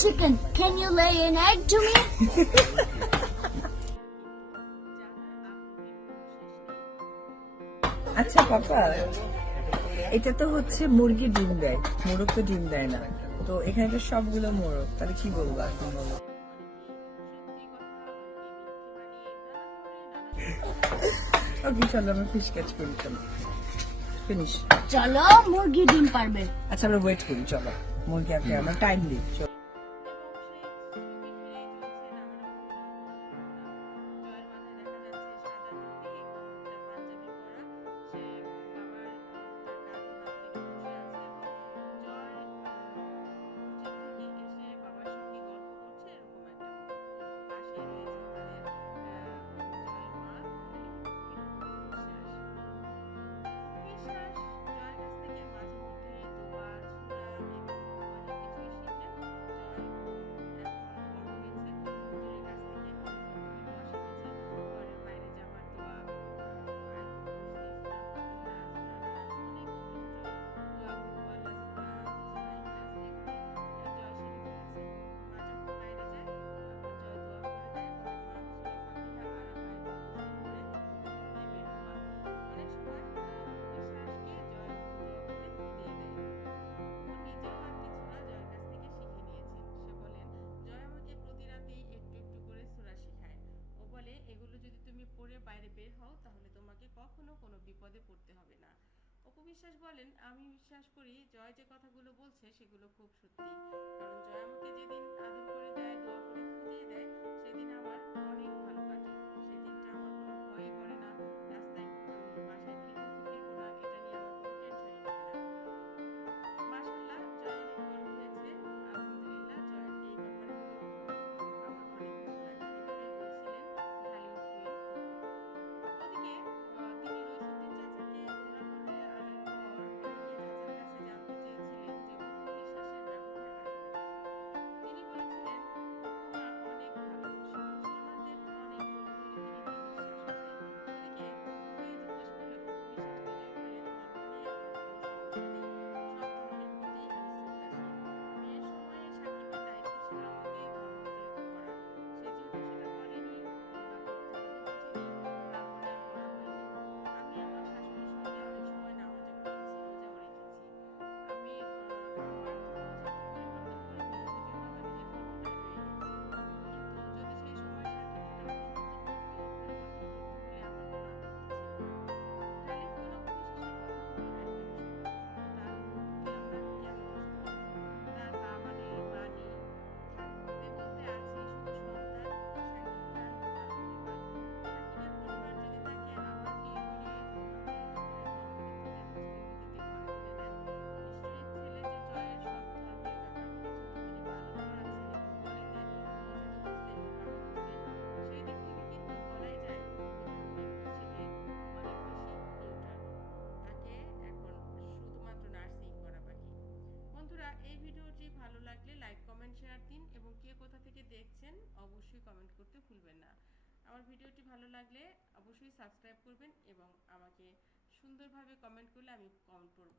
chicken. Can you lay an egg to me? আচ্ছা পাপা এটা তো হচ্ছে মুরগি ডিম দেয়। মোরগ তো ডিম দেয় না। তো এখানে তো সবগুলো মোরগ। তাহলে কি বলব এখন বলো? চলো আমরা ফিশ করি চলো। ফিনিশ চলো মুরগি ডিম পারবে। আচ্ছা আমরা ওয়েট করি চলো। মুরগি আপনি আমরা টাইম দিই তুমি পড়ে বাইরে বের হও, তাহলে তোমাকে কখনো কোনো বিপদে পড়তে হবে না। অপবিশ্বাস বলেন, আমি বিশ্বাস করি, জয় যে কথাগুলো বলছে, সেগুলো খুব সত্যি। কারণ জয় অবশ্যই কমেন্ট করতে ভুলবেন না। আমার ভিডিওটি ভালো লাগলে অবশ্যই সাবস্ক্রাইব করবেন এবং আমাকে সুন্দরভাবে কমেন্ট করলে আমি কমেন্ট করব।